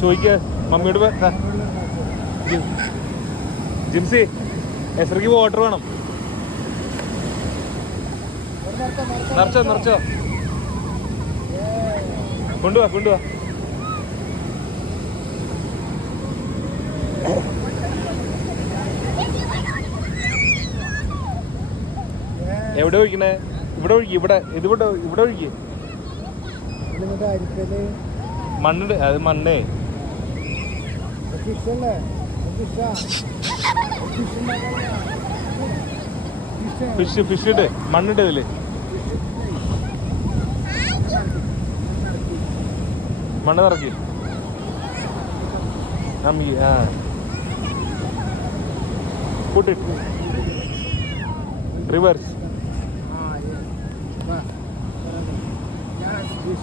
ചോദിക്ക മമ്മിയോട്. ജിംസി എസ്രക്ക് വാട്ടർ വേണം. നിറച്ചോ കൊണ്ടുപോവാ. എവിടെ ഒഴിക്കണേ? ഇവിടെ ഒഴുകി. ഇവിടെ ഒഴുകി. മണ്ണുണ്ട്. അത് മണ്ണേ. ഫിഷ് ഇട്ട് മണ്ണിട്ട് ഇതില്. മണ്ണ് നിറക്കി. Put it. Reverse. Yes. This.